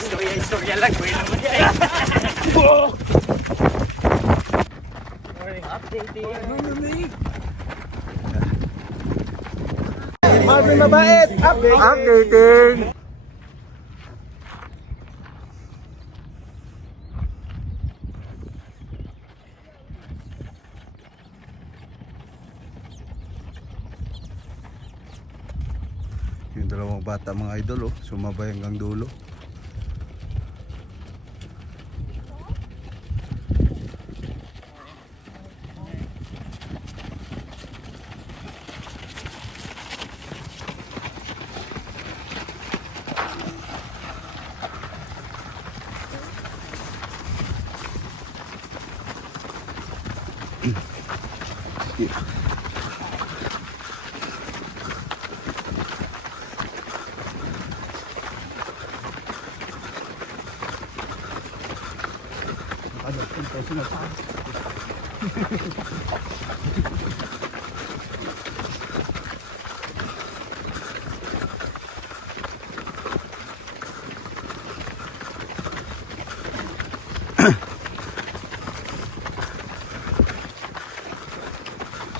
Istorya lang. Morning updating. Marvin Mabait, updating. Yung dalawang bata mga idol, oh, sumabay hanggang dulo.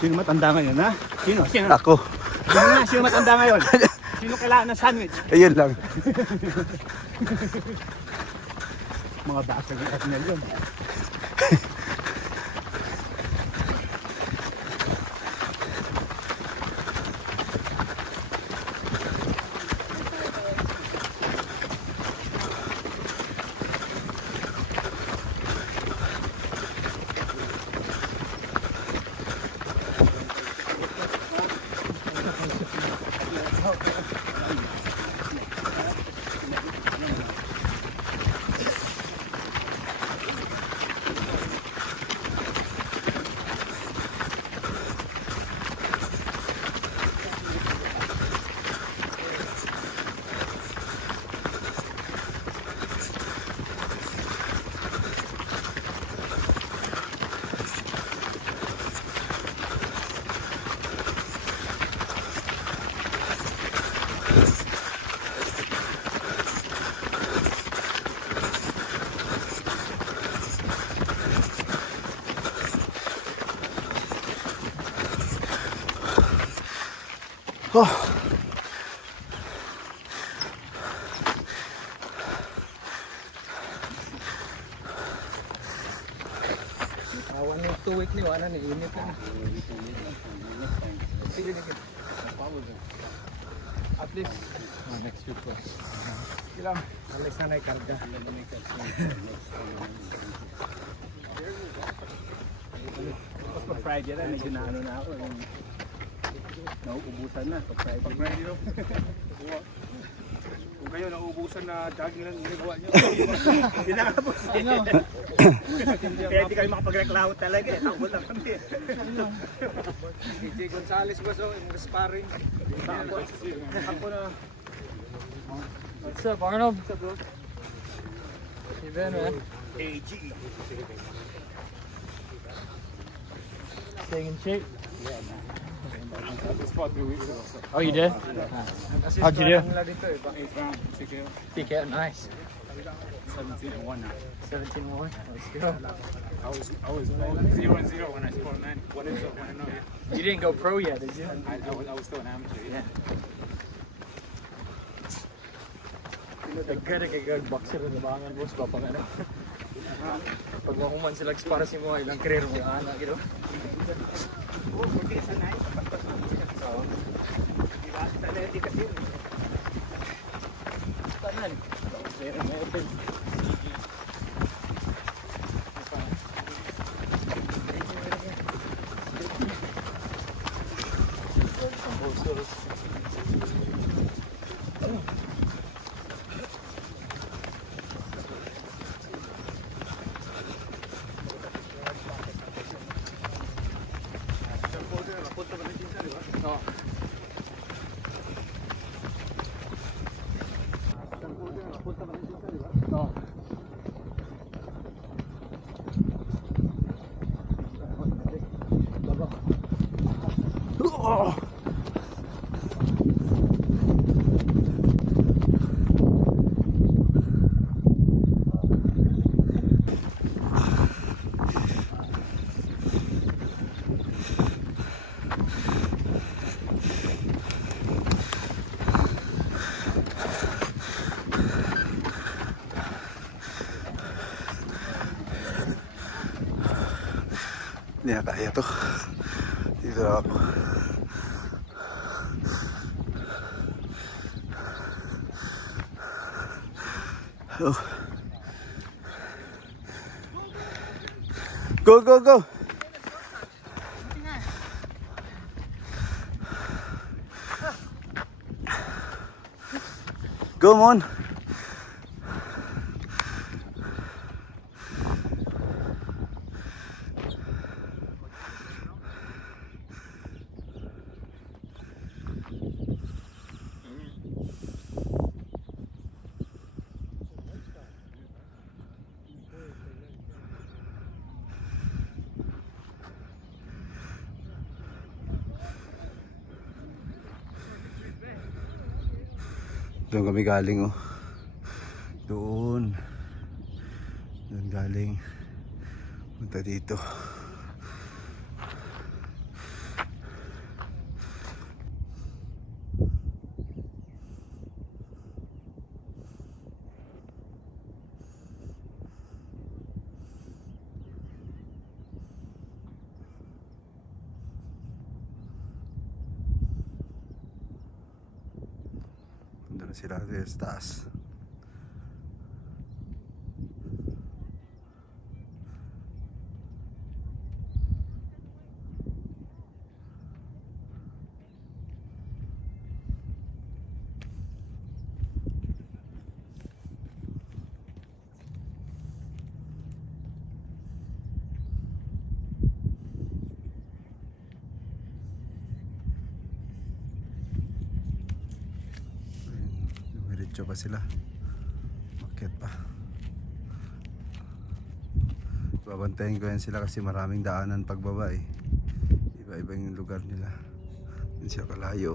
Sino matanda ngayon, ha? Sino? Ako. Sino matanda ngayon? Sino kailangan ng sandwich? Ayun lang. Mga basag ng Arnel yun. Oh. Awan yung 2 week ni Wana, init na. Sige. At least, next week po. Ilang, alis na naikarga. Tapos pag Friday na, medyo na ano na ako. Nauubusan na pag Friday no? Kung kayo nauubusan na jogging lang ginagawa nyo, hindi na nga boss. Kaya hindi kayo makapagreklamo talaga eh. Takbo lang kami. DJ Gonzales ba so? Yung sparring. Ako na. What's up Arnold? What's up bro? You been man? AG. Staying in shape? Yeah man. I just fought 3 weeks ago. So. Oh, you did? How'd you do? TKO, nice. 17-1 now. 17-1. Let's go. I was 0-0 when I scored 9. What is up? I know you. You didn't go pro yet, did you? I was still an amateur. Yeah. Nagkagag-boxer na bangan boss pa pang ano. Pag makuman sila para si mo ilang career mo ana gitu. Oh, okay sa nice. So, diba? Talenti kasi yun. Tanan. Pero may open. Hindi na kaya to. Dito na ako. Oh. Go, go, go! Go, Mon! Doon kami galing, oh. Doon. Doon galing. Punta dito. Punta na sila sa taas. Dumiretso pa sila. Bakit pa? Babantayin ko yan sila kasi maraming daanan pagbaba eh. Iba-iba yung lugar nila. Hindi siya kalayo.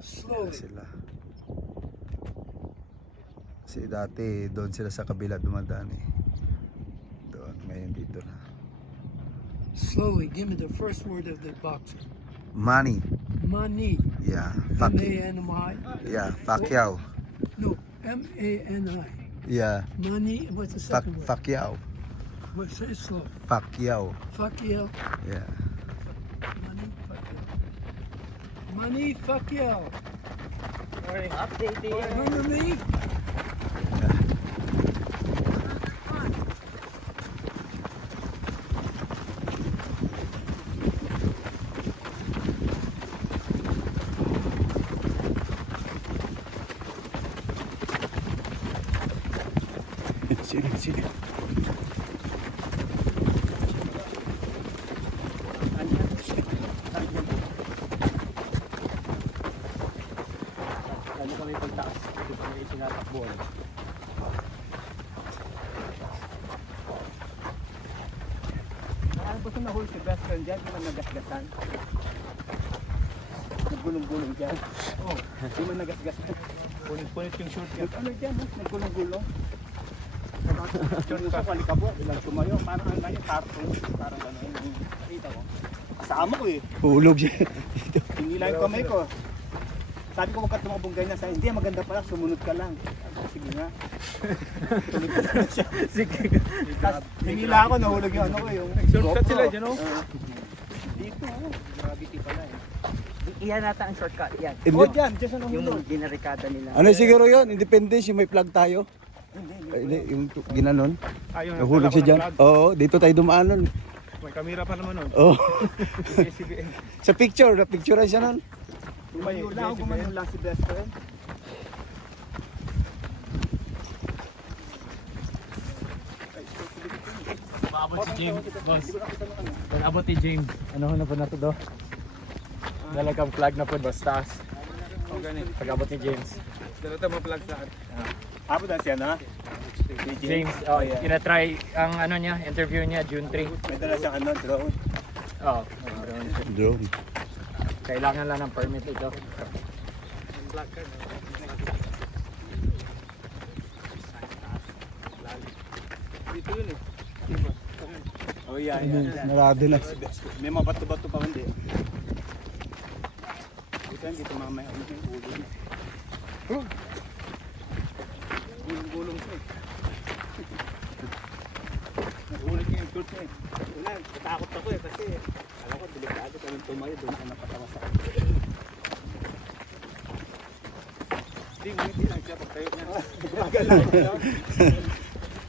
Slowly. Sila. Kasi dati doon sila sa kabila dumadaan eh. Doon, ngayon dito na. Slowly. Give me the first word of the boxer. Money. Money. Yeah. Fuck. M-A-N-Y. Yeah. Pacquiao. No. M-A-N-I. Yeah. Money. What's the second word? Pacquiao. What's it slow? Pacquiao. Fuck you. Yeah. Money. Fuck you. Money. Fuck you. Updating. Remember me? Sini, sini. Ano kami pagtaas? Ito kami itinatakbuhan. Ano ba nahuli si best friend dyan? Di man nagasgasan? Naggulong-gulong dyan. Oo. Di man nagasgasan. Punit-punit yung shortcut. Ano dyan? Naggulong-gulong. Shortcut. Palikabot. Ilang tumayo. Parang ang ganyan. Parang gano'n. Nakita ko. Kasama ko eh. Hulog siya. Hinila yung kamay ko. Sabi ko huwag ka tumakbong ganyan. Sabi, hindi, maganda pala, sumunod ka lang. Sabi ko, sige nga. Tuloy ko na siya. Sige. Tapos hinila ako, nahulog yung ano ko. Yung Shortcut sila dyan, oh. Dito, gravity pala eh. Iyan nata ang shortcut, yan. Oh, dyan, dyan sa Yung nahulog. ginarikada nila. Ano siguro yun? Independence, yung may plug tayo. Hindi, yung ginanon. Ayun, Nahulog siya dyan. Oo, dito tayo dumaan nun. May kamera pa naman nun. Oo. ABS-CBN. Sa picture, na-picture siya nun. Tumayo lang, gumayo lang si best friend. Abot si James, boss. Abot si James. Ano na po na to do? Dalagam flag na po, boss. Taas. Pag-abot ni James. Dala tayo mga flag saan? Abot na siya na. James, oh, ina-try ang ano niya, interview niya, June 3. May dala siyang ano, drone. Oh, Drone. kailangan lang ng permit ito. Dito yun eh. Oh yeah, Narado na. May mga bato-bato pa hindi. Yan, dito mamaya ulit yung ulo niya. Gulong-gulong siya eh. Nagulit niya yung short niya eh. Una, natakot ako eh kasi alam ko, delikado kami tumayo, doon ako napatawa sa akin. Hindi lang siya pagtayo niya. Bagal lang siya.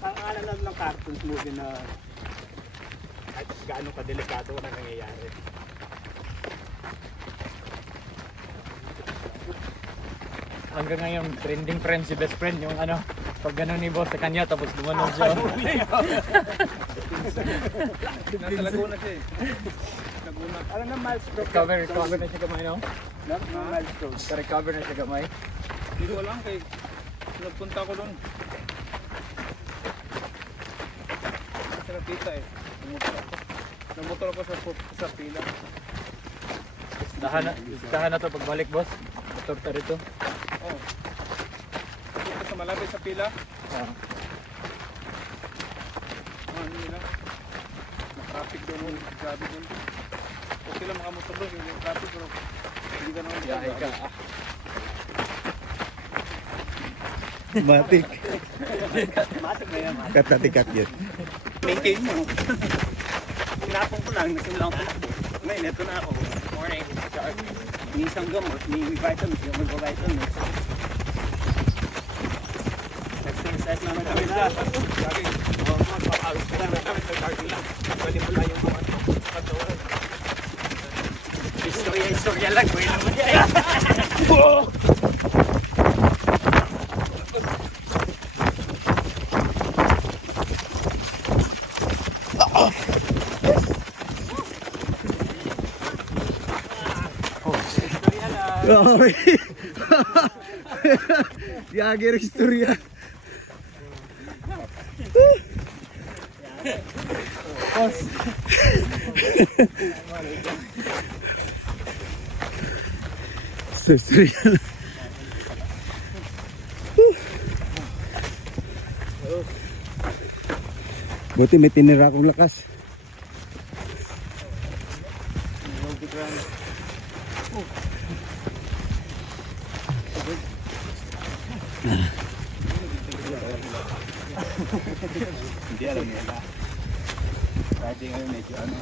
Ang alam lang ng cartoons movie na kahit gaano kadelikado na nangyayari. Hanggang ngayon, trending friend si best friend. Yung ano, pag gano'n ni boss sa kanya, tapos gumanon siya. Nasa Laguna siya eh. Laguna. Alam na milestone. Recover na siya gamay, no? Milestone. Recover na siya gamay. Hindi ko alam kay nagpunta ko doon. Sa nakita eh. Namotor ako sa pila. Dahan na to pagbalik, boss. Motor ta rito. Oh. Dito sa malapit sa pila. Ano nila? Na-traffic doon. Grabe doon. Okay lang makamotor doon. Yung traffic pero hindi ka naman Yay ka. Matik. Matik na yan. Katatikat yun. Maintain mo. Tinapon ko lang. Nasimulan ko lang. Ngayon, ito na ako. Morning. May isang gamot. May vitamins. Yung mag-vitamins. Exercise naman kami na. Sabi, magpapawis ka naman kami sa garden lang. Pwede mo lang yung mga katawan. Istorya lang. Pwede naman yan. Grabe. Yager istorya. Sa istorya. Buti may tinira akong lakas. Hindi alam nila. Dati ngayon medyo ano.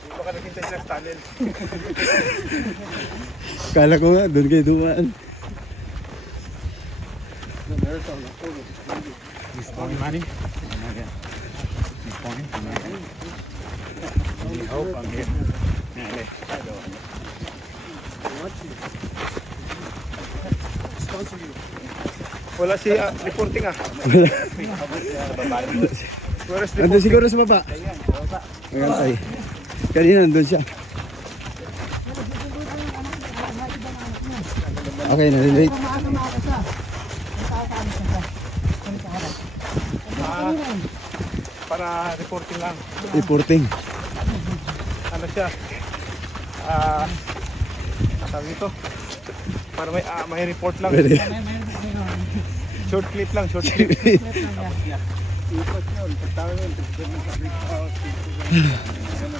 Hindi ko ka nakita sa tunnel. Kala ko nga, doon kayo dumaan. Money? Wala si reporting ah. Where's the Andun siguro sa baba. Magantay. Kanina nandun siya. Okay, nalilate. para reporting lang. Reporting. Ano siya? Sabi ito. Para may report lang. Pwede. Short clip lang, short clip. Ikot yun. Pagtawag yun.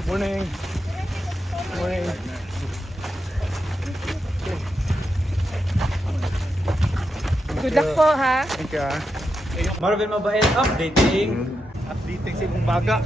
Morning. Morning. Good luck po ha. Thank you ah. Marvin Mabait updating. Updating si Bumbaga.